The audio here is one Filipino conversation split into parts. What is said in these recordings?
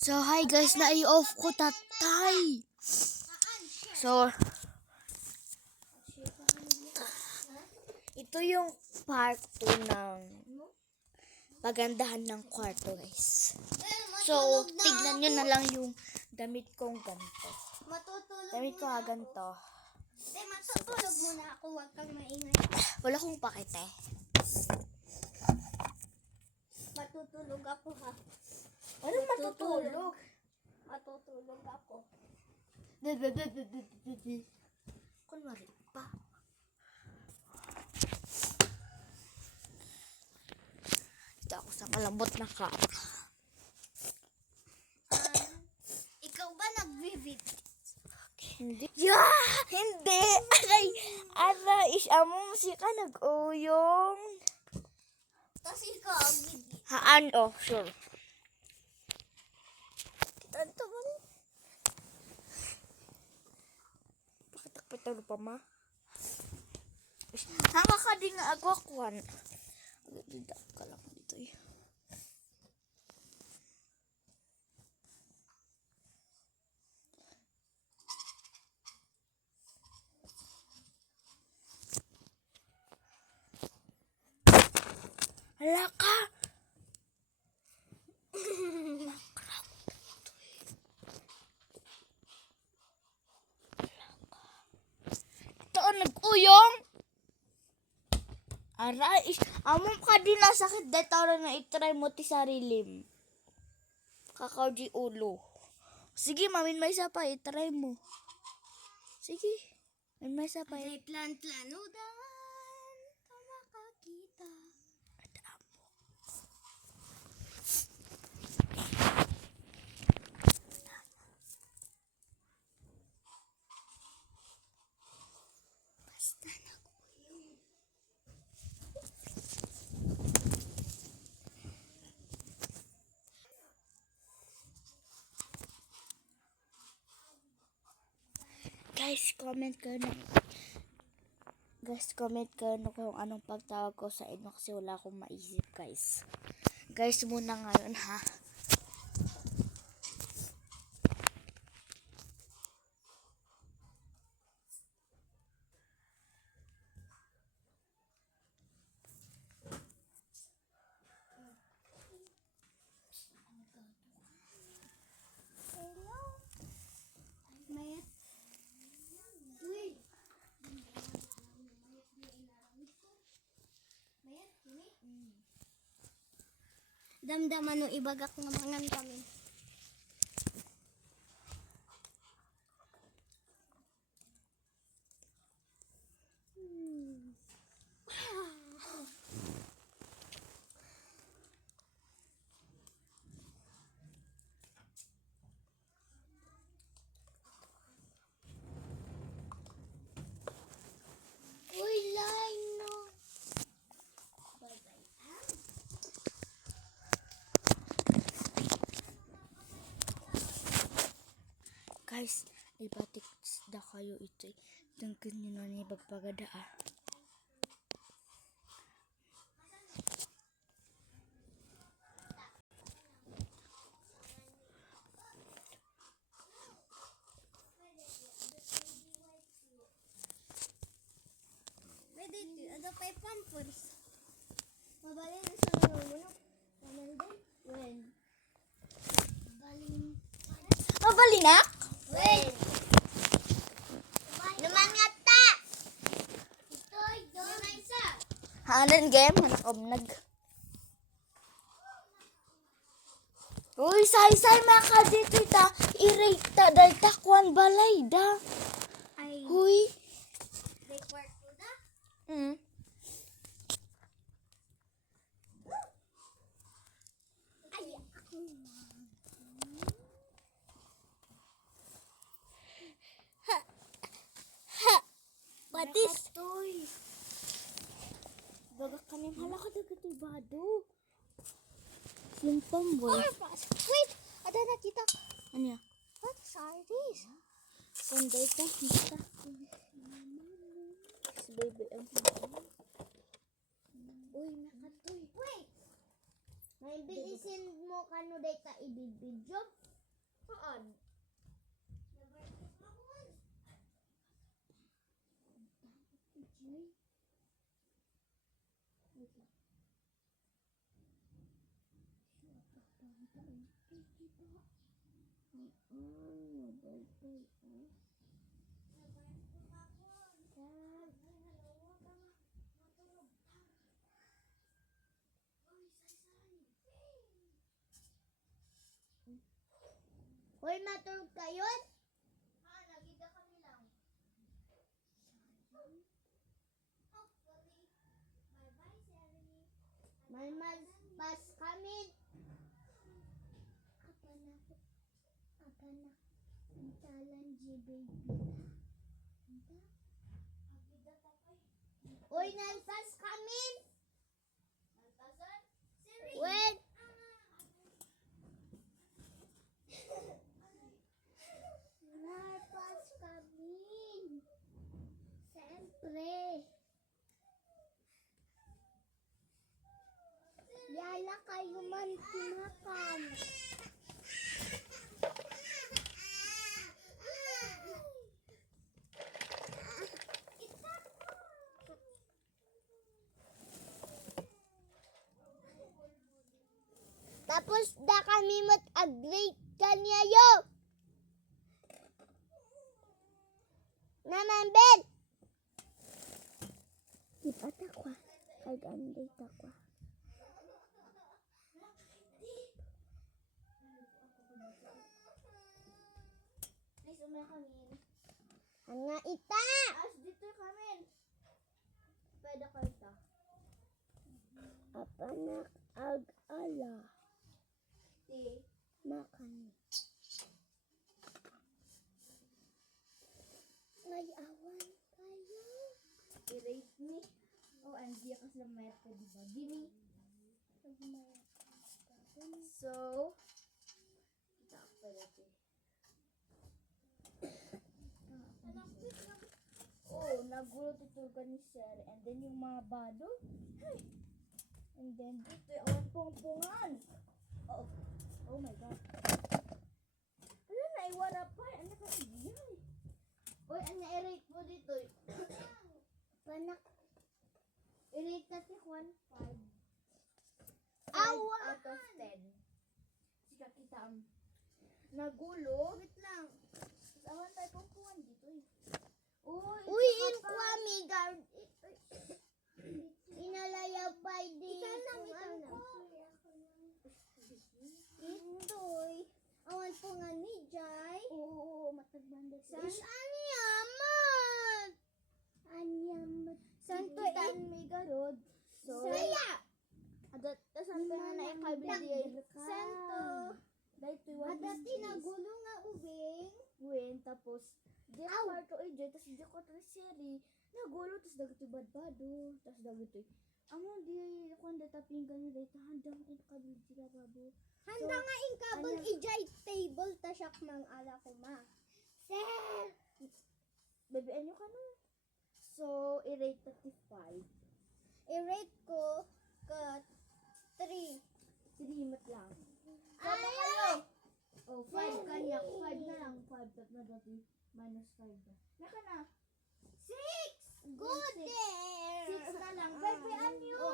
So, hi guys, na-i-off ko tatay. So, ito yung part 2 ng pagandahan ng kwarto guys. So, tignan nyo na lang yung damit kong ganito. Damit ko ganito. Matutulog muna ako, huwag kang maingay. Wala kong pakete. Matutulog ako ha. Ano matutulog? Matutulog ako. Kunwari pa. Dito ako sa malambot na ka. Ikaw ba nag-vivid? Hindi. Yeah! Hindi! Aray, among si ka nag-uyong. Tapos ikaw, video. Haan, oh, sure. Kita ito ba? Pakitak-pitalo pa ma. Hanga ka din nga agwakwan. Agad ka lang dito eh. Hala ka! Ito ang nag-uyong! Aray, among ka din na sakit dito na itry mo ti sarilim. Kakaw di ulo. Sige, mamin may isa pa, itry mo. Sige, may isa pa. Ay, plan-planudan. Kamakakita. Basta nag-uyong. Guys, comment kayo na kung anong pagtawag ko sa inyo kasi wala akong maisip, guys. Guys, muna ngayon, ha? Hello? Mayat? Uy! Mayat? Uy? Damdaman nung ibagak ng mangan kami. Uy, line no. Bye-bye. Guys, ibatik da kayo ito. Tungkol nyo na ni bagpagada, ah. Pwede ito. Ano pa yung pampers? Mabalin na sa nalulunok. Naman din. When? Mabalin. Mabalinak? When? Lumangat ta! Ito'y doon na isa. Hanan game, hanakobnag. Uy, say maka dito ta. Irita dahil takwan balay da. Ay. Uy. They kwarto na? Ay. What is? Nakatoy. Bagak kanim halaka dagat ibado. Simpom boy. Wait! Ada nakita ko. Ano ya? What are these? Kunday ta, mista. Si baby ang Uy, nakatoy. Wait! May bilisin mo kano day ka ibibidyo? Paan? Hoy, matulog kayo? Nagida kami lang. May mas kami. Apanak. Antalan G baby. Uy, nalpas kami. Nalpasan? Wait. Nalpas kami. Siyempre. Yala kayo man kumakan. Tapos da kami mag-agree kanya yo. Naman, Ben. Ipat ako. Kag-anday ako. Please, umay kami. Nga ita. As dito kami. Pwede ka ito. Apanak ag-ala. Di. Makan. Ngayawan kayo. I-rate me. Oh, Andy, kasi lang mayat ka, diba? Gimme. So, kita ako pala ito. Oh, nagulo tutulgan ni Sir. And then yung mga bado. Hey. And then dito yung pongpongan. Oh. Oh my God. Ano na, iwara pa. Ano ka siyay? Uy, ano i-rate mo dito? Panak. I-rate natin 1.5. Awa! Out of 10. Sika kita ang nagulo. Wait lang. Awan tayo pongpongan dito eh. Uy, in kwami guard. Inalayaw pa di. Itanang ko. Indoy. Awan po nga ni Jai. Oo, matagbandag sa. Anyaman. Anyaman. Santo Itan. in Migarod. So, Saya. adat ta santo nga na ikabili. Santo. Dahil tuwan Adati nagulo nga ubing. Gwen, tapos di ako parto ije, tapos di ko to seri. Nagulo, tapos dagito badbado. Tapos dagito amo di ako ang dataping ganyan dahil handang ikabili sila babo. Handa nga in kabel ano? ijay table ta siyak mang ala ko ma. Sir. Bebe, ano ka no? So, i-rate 35. I-rate ko ka 3. Silimot lang. Ay! kayo? Oh, 5 kanya. 5 na lang. 5 tap na dati. Minus 5 na. Naka na. 6! Good there! 6 na lang. Bebe, anyo!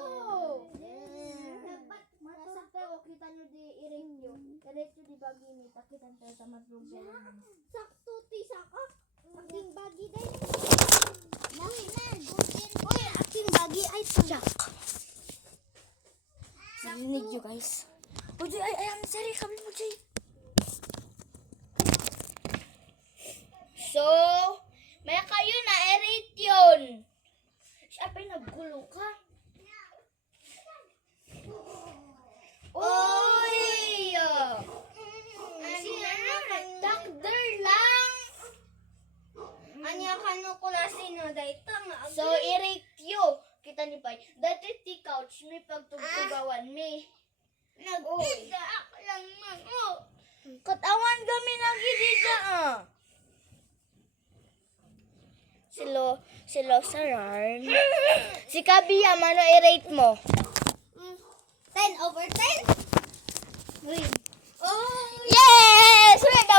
Dapat Maturog tayo. Kita nyo di i-rate nyo. I-rate nyo di bagi ni. Takitan tayo sa maturog. sakto ti sakak. Aking bagi day. Nakinan, good there. Uy, aking bagi ay jack. Narinig nyo guys. O Jay, ay, ang sari. Kami mo Jay. So, may kayo na i-rate yun. Siya pa'y naggulo ka. Oy! Doctor lang. Anya kano ko na sino dayta nga. So, i-rate you. Kita ni Pai. Dati ti couch, may pagtugtugawan mi. Nag-ida ako lang man. Oh. Katawan kami nagidida ah. Silo Saran. Si Kabiya, mano i-rate mo? 10/10? Wait. Oh! Yes! Wait,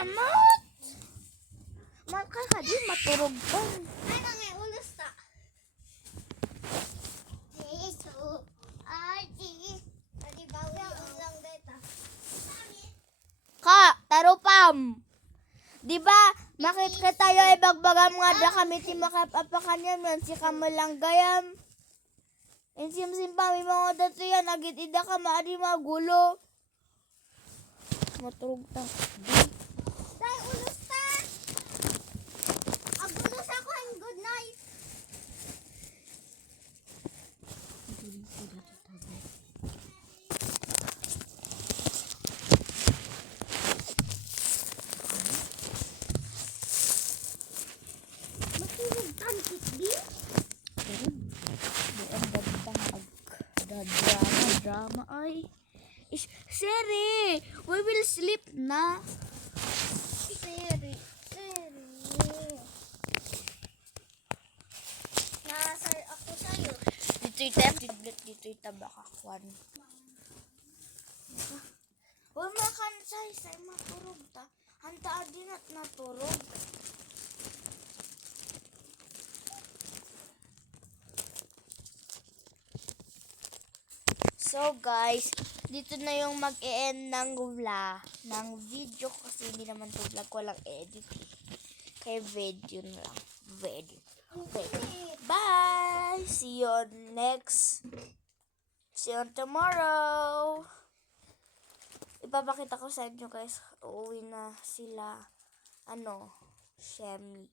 amot! Makakadi, maturog pa. Ano nga, ulos ta. Jesu, Archie. Adi bawi lang data. Ka, tarupam. Di ba, makit ka tayo ay bagbagam nga da kami ti makapapakanyan man si kamalang gayam. Insim-simpa, may mga dato yan, agit ida ka maadi magulo. Maturog ta. Tay, ulos ta. Agulos ako ang good night. Matulog tankit din. Di ang gandang drama ay. Siri, we will sleep na. Siri. Nasar ako sa'yo. Dito'y tablet, dito'y tabakakwan. Huwag makansay, maturog ta. Hantaan din at naturog. So guys, dito na yung mag-e-end ng video kasi hindi naman to vlog, walang edit. Kaya video na lang. Video. Bye! See you tomorrow! Ipapakita ko sa inyo guys, uuwi na sila, Shemi.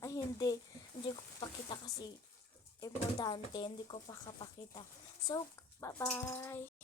Ay hindi ko pakita kasi importante, hindi ko pa kapakita. So, bye-bye!